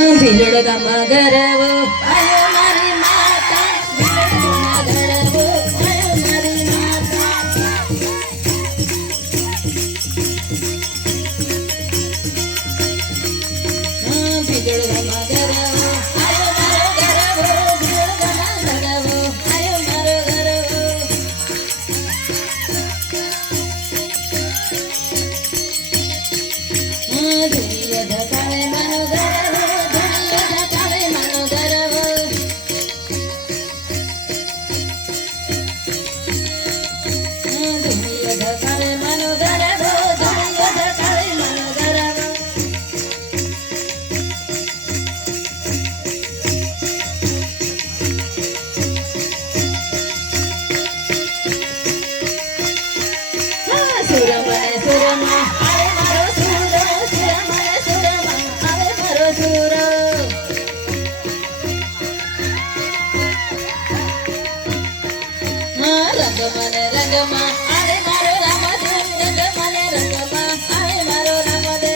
ભીલડ ગામમાં ગરવો આયો મારી માતા ભીલડ ગામમાં ગરવો આયો રંગમાં આવે મારો રામદેવ રંગમાં આવે મારો રામદેવ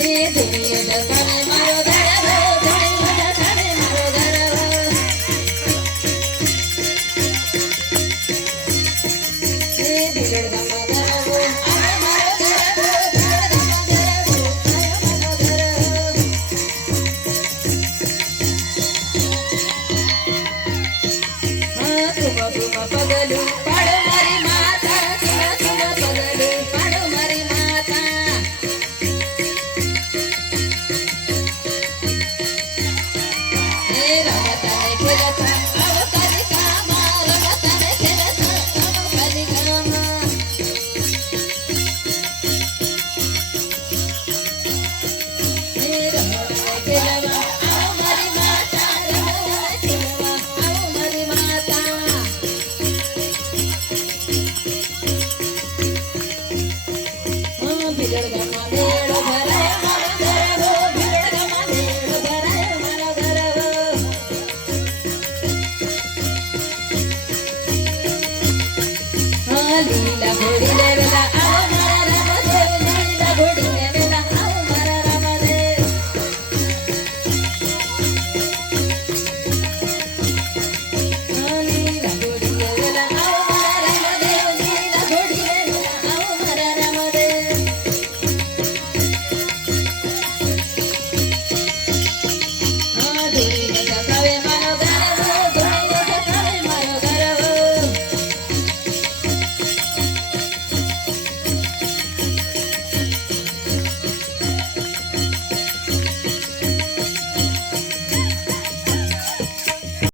એ ધૂળિયો ઢકાવે મારો ગરવો ધૂળિયો ઢકાવે મારો ગરવો એ ભીલડ ગામમાં ગરવો આવે મારો ગરવો ભીલડ ગામમાં ગરવો પગલું પાડો મારી માતા પગલું પાડો મારી માતા એ રમતાને ખેલતા આવો કાલિકામાં રમતાને ખેલતા આવો કાલિકામાં એ રમતાને ખેલવા આવો મારી માતા રમતાને ખેલવા આવો મારી માતા ભીલડ ગામમાં